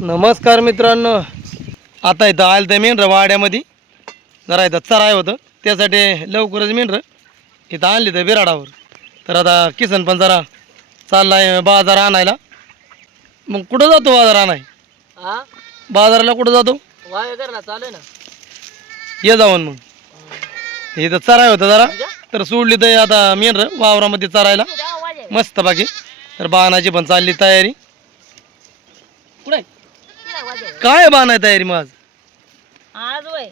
नमस्कार मित्रांनो. आता इथं आलं तर मेंढरं वाड्यामध्ये. जरा इथं चराय होतं. त्यासाठी लवकरच मेंढरं इथं आणली तर बिराडावर. तर आता किसन पण जरा चाललाय बाजार आणायला. मग कुठं जातो बाजार आणाय? हा बाजाराला कुठं जातो? वाय कर ना चालू ना. ये जाऊन मग. इथं चराय होतं जरा. तर सोडली तर आता मेंढरं वावरामध्ये चरायला. मस्त बाकी. तर बाणाची पण चालली तयारी. कुठे काय बाणाय तयारी मग? आज आज वय.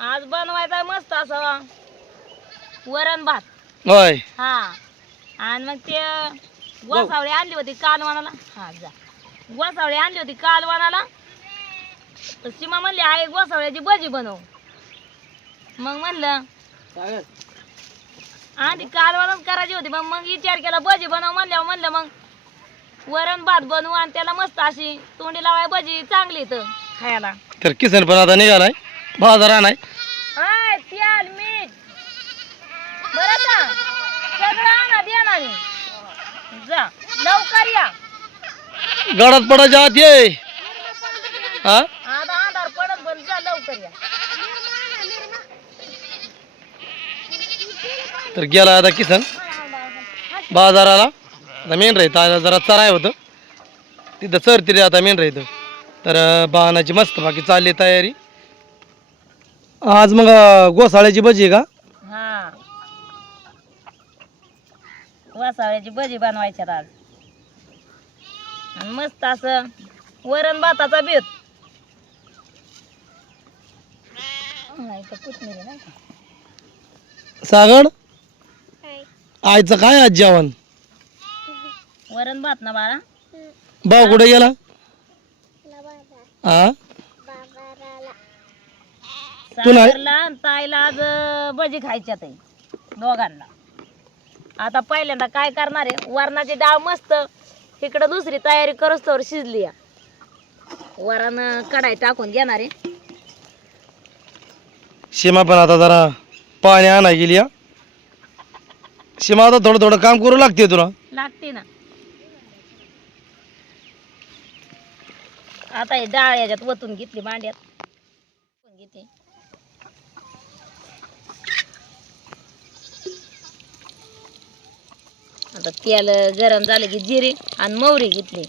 आज बनवायचा मस्त असावा वरण भात. होय. हा. आणि मग ते गोसावळी आणली होती कालवानाला. हा जा. गोसावळी आणली होती कालवानाला. तर सीमा म्हणली आई गोसावळ्याची भजी बनव. मग म्हणलं आधी कालवानच करायची होती. मग मग विचार केला भजी बनव. म्हणल्यावर म्हणलं मग वरण भात बनवू आणि त्याला मस्त अशी तोंडी लावाय भजी चांगली तर खायला. तर किसन पण आता निघालाय बाजार आणाय हाय तेल मीठ बरं का सगळं आणा दे ना मी. जा लवकर या. गडात पडायच्या आत ये. हा? आता आधार पडत जा लवकर या. तर गेला आता किसन बाजाराला. आता मेन राहतं जरा चराय होतं. तिथं चरती आता मेन राहतं तर बाणाची मस्त बाकी चालली तयारी. आज मग गोसाळ्याची भजी आहे का? हा. वासावळ्याची भजी बनवायच्यात आज. आणि मस्त असं वरण भाताचा बेत नाही तर कोथिंबीर नाही का? सागड आईचं काय आज जेवण? वरण भात ना बाळा? भाऊ कुठे गेला? हा तू? सागरला आणि ताईला आज अं, भजी खायच्यात आहे दोघांना. आता पहिल्यांदा काय करणार आहे? वरणाची डाळ मस्त इकडं दुसरी तयारी करूच तर शिजली या. वरण अं, कढाई टाकून घेणार आहे. सीमा पण आता जरा पाणी आणाय गेली हा. सीमा आता थोडं थोडं काम करू लागते तुला. लागते ना. आता हे डाळ याच्यात वतून घेतली मांड्यात घेते. आता तेल गरम झालं की जिरे आणि मोहरी घेतली.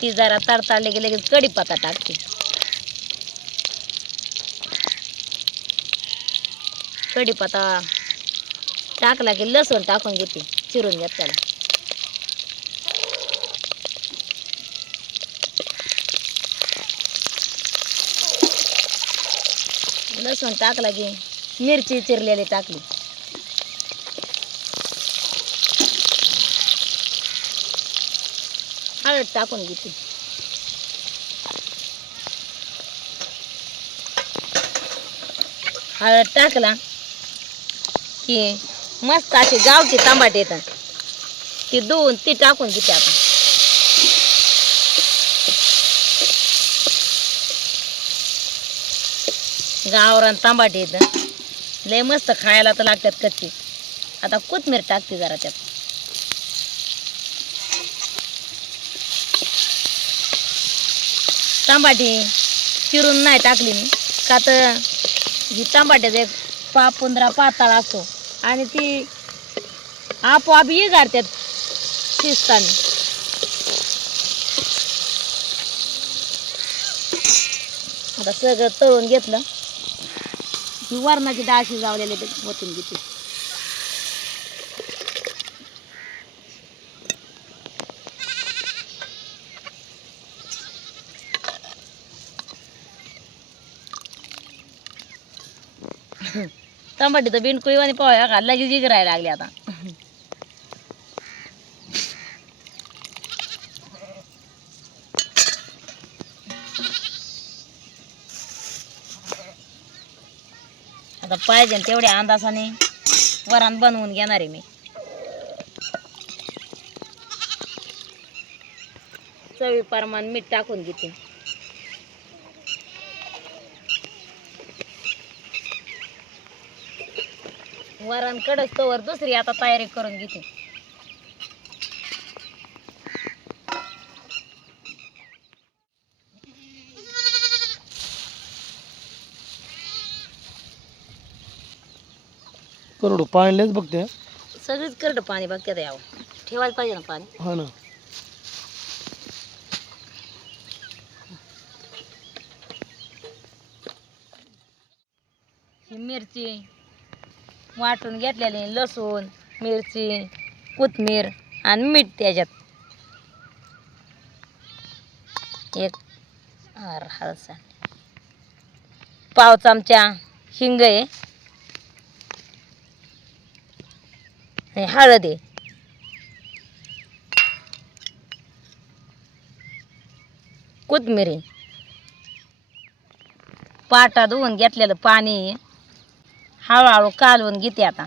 ती जरा तडताडले की लगेच कढीपत्ता टाकते. कढीपत्ता टाकला की लसूण टाकून घेते चिरून घेत त्याला. लसूण टाकला की मिरची चिरलेली टाकली. हळद टाकून घेते. हळद टाकला की मस्त असे गावचे तांबाट येतात. ती धुवून ती टाकून घेते आपण. गावरान तांबाट येतं लय मस्त खायला तर लागतात कच्ची. आता कोथमीर टाकते जरा त्यात. तांबाटी चिरून नाही टाकली मी. का तर ही तांबाट्याचा एक पापुंद्रा पाताळ असतो. आणि ती आपोआप ये गारत्यात शिजताना. आता सगळं तळून घेतलं. ही वरणाची डाळ शिजावलेली ते ओतून घेते. तर बिनकुळी आणि पोळ्या की लगेच जिगरायला लागली आता. पाहिजे तेवढ्या अंदाजाने वरण बनवून घेणार आहे मी. चवी प्रमाण मीठ टाकून घेते. वरण कडस तोवर दुसरी आता तयारी करून घेते. करोड पाणलेच बघते. हा. सगळीच करड पाणी बघते यावं. ठेवायला पाहिजे ना पाणी? हा ना. ही मिरची वाटून घेतलेली लसूण मिरची कोथमीर आणि मीठ त्याच्यात. एक आर हळद पाव चमचा हिंग आहे. आणि हळद आहे कोथमीर. आहे पाटा धुवून घेतलेलं पाणी. हळूहळू कालवून घेते आता.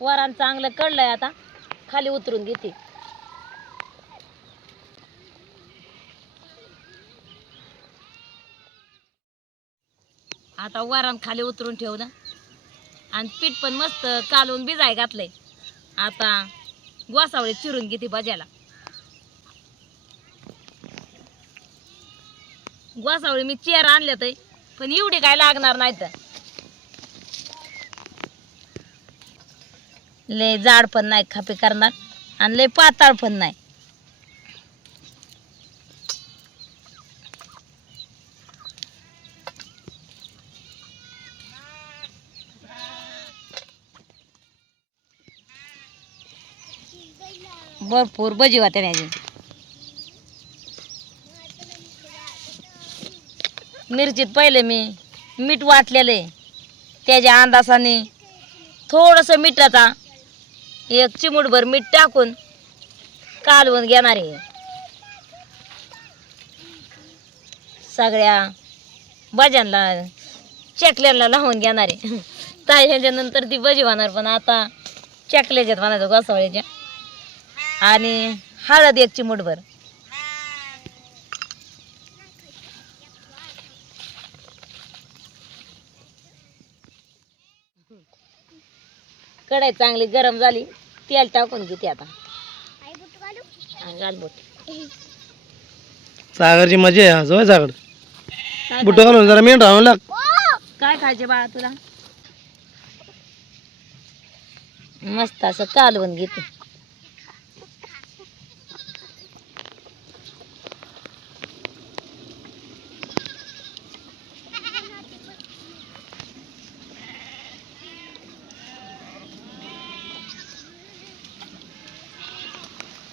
वरान चांगलं कळलंय आता. खाली उतरून घेते. आता वरान खाली उतरून ठेवलं. आणि पीठ पण मस्त कालवून भिजाय घातलंय. आता गोसावळे चिरून घेते भाज्याला. गोसावळी मी चेअर आणल्यात आहे, पण एवढे काय लागणार नाही तर लय जाड पण नाही खापी करणार आणि लय पाताळ पण नाही. भरपूर भजी होत्या त्याची. मिरचीत पहिले मी मीठ वाटलेलं आहे त्याच्या अंदाजाने थोडंसं मिठाचा एक चिमूटभर मीठ टाकून कालवून घेणार आहे. सगळ्या भजनला चकल्यांना लावून घेणार आहे. ताज्याच्या नंतर ती भजी होणार पण आता चकल्याच्यात म्हणायचं घोसावळ्याच्या. आणि हळद एक चिमूटभर. कढाई चांगली गरम झाली तेल टाकून घेते आता. सागरची मजा आहे आज सागर? बुट घालून जरा मेंढ राहून लाग. काय खायचे बाळा तुला? मस्त असं कालवून घेते.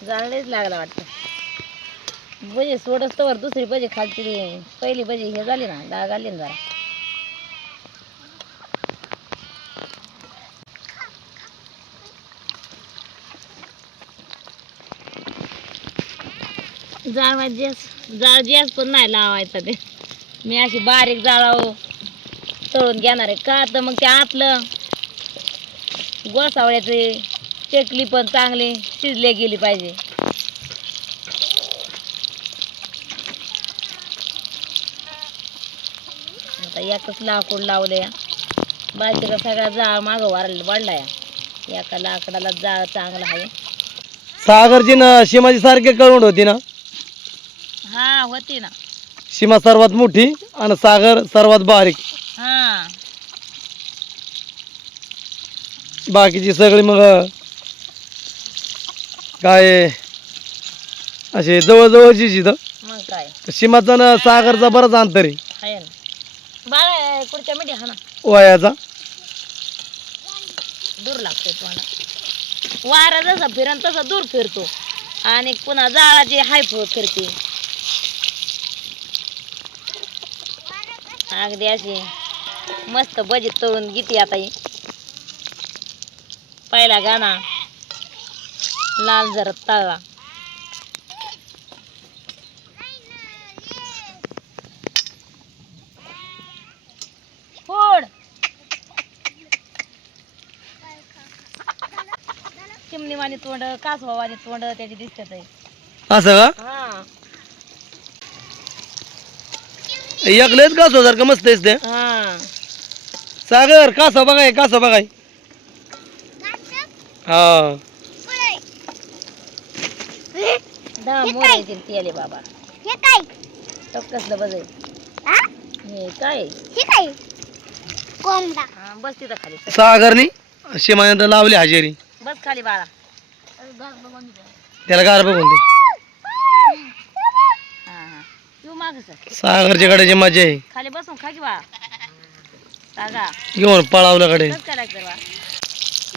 जाळलेच लागला वाटतं. भजी सोडस तर दुसरी भजी खालची पहिली भजी हे झाली ना डाग आली ना जरा. जाळ जेस जाळ जेस पण नाही लावायचा ते. मी अशी बारीक जाळाव तळून घेणार आहे का? तर मग ते आतलं गोसावळ्याचे चकली पण चांगली शिजले गेली पाहिजे. आता एकच लाकूड लावलं या बाकीचा सगळा जाळ मागं वाढला वाढला या एका लाकडाला जाळ चांगला आहे. सागरची ना सीमाची सारखी कळवण होती ना? हा होती ना. सीमा सर्वात मोठी आणि सागर सर्वात बारीक. हा. बाकीची सगळी मग काय असे जवळजवळचीच इथं मग काय? सीमाचा ना सागरचा बराच अंतर आहे. आहे ना. बाळा पुढच्या मीडिया हा ना वयाचा. दूर लागतोय तुम्हाला वारा जसा फिरण तसा दूर फिरतो. आणि पुन्हा जाळाची हाय फिरते. अगदी अशी मस्त भजी तळून घेते आता ही. पहिला गाणा. लाल जरा तळला. फोड. चिमणीवाणी तोंड कासवावाणी तोंड त्याची दिसतात आहे असं का? हा. एकलेच कासो सारखं मस्त आहेस ते हा. सागर कासो बघाय कासो बघाय. हा. दहा मोर येतील ती आले बाबा. हे काय? तो कसलं बजाय हा? काय? हे काय? हा, बस तिथं खाली. सागरनी लावली हजेरी. बस खाली बाळा. त्याला गार बघून दे. हा हा. माग सर. सागरच्या कडेची मजा आहे. खाली बसून खा की बाळा. सागा. घेऊन पळावलं बा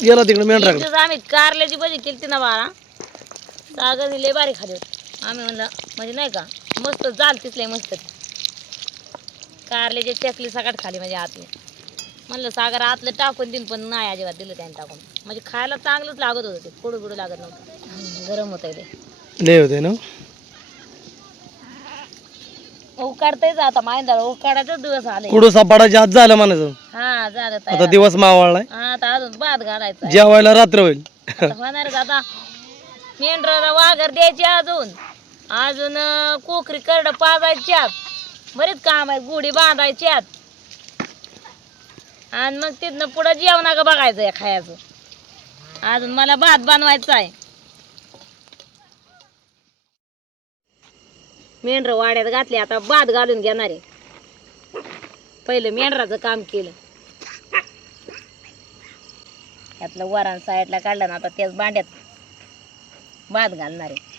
गेला तिकडे मेंढराकडे. दिवस आम्ही कारल्याची भजी केली ना बाळा. सागरने लय बारी खाली होती. आम्ही म्हणलं म्हणजे नाही का मस्त जाल तिथले मस्त. ती कारल्याची चकली सकाट खाली म्हणजे आतले म्हणलं सागर आतलं टाकून देईन पण नाही अजिबात दिलं त्याने टाकून. म्हणजे खायला चांगलंच लागत होतं ते कुडू कुडू लागत नव्हतं. गरम होतं ते लय होते ना? उकाडतायच आता माहिंदा उकाडाचाच दिवस आले. कुडू सापाडाच्या झालं म्हणायचं. हा झालं आता दिवस मावळलाय. हा, आता अजून भात घालायचा जेवायला रात्र होईल. आता होणारच आता. मेंढराला वाघर द्यायची अजून. अजून अं, कोकरी करड पाजायच्यात. बरेच काम आहेत गुढी बांधायच्यात. आणि मग तिथनं पुढं जेवणा का बघायचं आहे खायचं. अजून मला भात बनवायचा आहे मेंढर वाड्यात घातले आता भात घालून घेणार आहे. पहिलं मेंढराचं काम केलं. त्यातलं वरान साईडला काढलं ना आता त्याच भांड्यात भात घालणार आहे.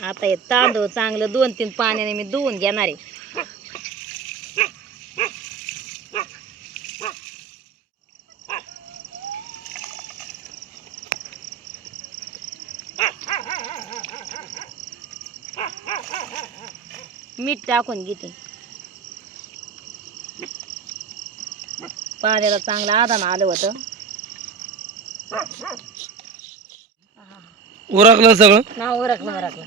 आता हे तांदूळ चांगलं दोन तीन पाण्याने मी धुवून घेणार आहे. मीठ टाकून घेते. पाण्याला चांगलं आदान आलं होतं. उरकलं सगळं? ना उरकलं उरकलं.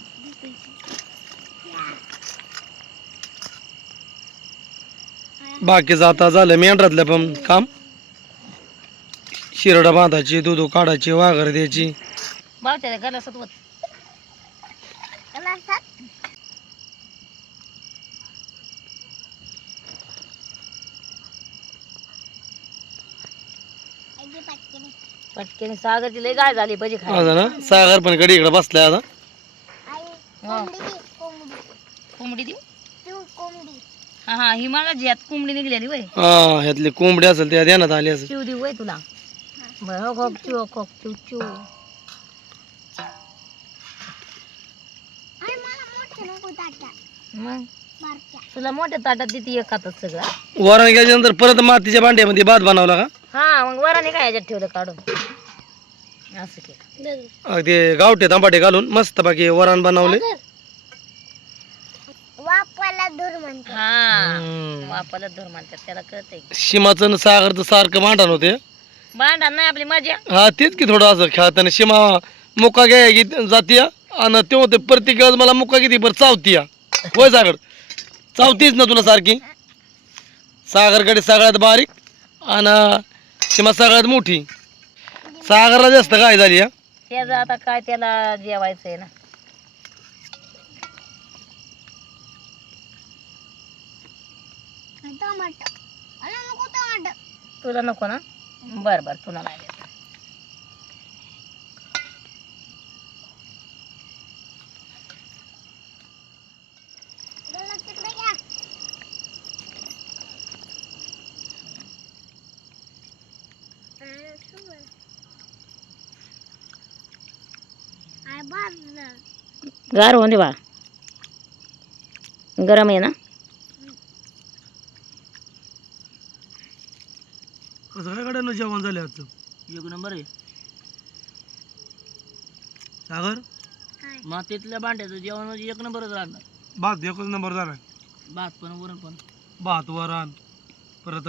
बाकीचं आता झालं मेंढरातलं पण काम. शिरडा बांधायची दूध काढायची वाघर द्यायची. बावच्या घरला सतवत पटकेने सागरची लय गाय झाली भजी खाय आता ना सागर पण कडे इकडे बसलाय आता. कोंबडी देऊ? हा हा ही मला जी आता कोंबडी निघलेली वय. हा ह्यातली कोंबडी असेल त्या ध्यानात आली असेल. चिव देऊ वय तुला. बरं हो चिव हो चिव चिव. मग? तुला मोठ्या ताटात देते एकातच सगळं. वरण घ्यायच्यानंतर परत मातीच्या भांड्यामध्ये भात बनवला का? हा मग वराने काय याच्यात ठेवलं काढून? असं केलं. अगदी गावठे तांबाटे घालून मस्त बाकी वरण बनवले. हा. वापाला धर म्हणतात त्याला कळतंय. शिमाचं आणि सागरचं सारखं भांडण होते. भांडण नाही आपली मजा हा तेच की थोडं असं खेळताना शिमा मुका घ्या जातीय आणि ते होते प्रत्येक वेळेस मला मुका किती बरं चावतीया. होय सागर? चावतीच ना तुला सारखी. सागरकडे सगळ्यात बारीक आणि शिमा सगळ्यात मोठी. सागरला जास्त काय झाली हा? त्याचं आता काय त्याला जेवायचंय ना. तुला नको ना? बर बर तुला नाही देत. गार होऊन दे बा गरम आहे ना कसं काय कडे जेवण झाले आजचं एक नंबर आहे सागर मातीतल्या भांड्याचं जेवण म्हणजे एक नंबरच राहणार भात एकच नंबर झाला भात पण वरण पण भात वरण परत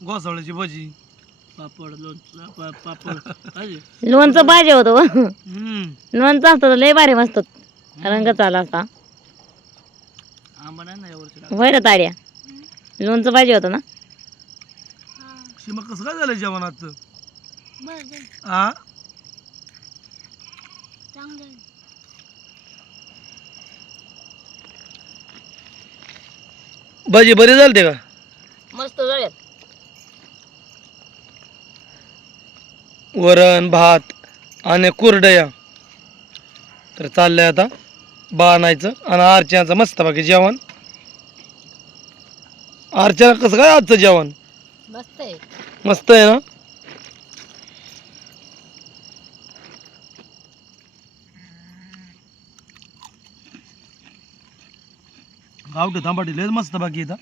गोसावळ्याची भजी पापड लोणचं पापड लोणचं पाहिजे होतं. हम्म लोणचं असतं तर लय भारी मस्त रंग चाला असता. होय रे ताड्या. लोणचं पाहिजे होतं ना? शिमा कसं काय झालं जेवण आजचं हा भजी बरी झालते का? मस्त झाल्यात. वरण भात आणि कुरडया. तर चाललंय आता. बाणायचं आणि अर्चनाचं मस्त बाकी जेवण. अर्चना कसं काय आजचं जेवण? मस्त आहे. मस्त आहे ना? गावठी तांबाटी लय मस्त बाकी इथं.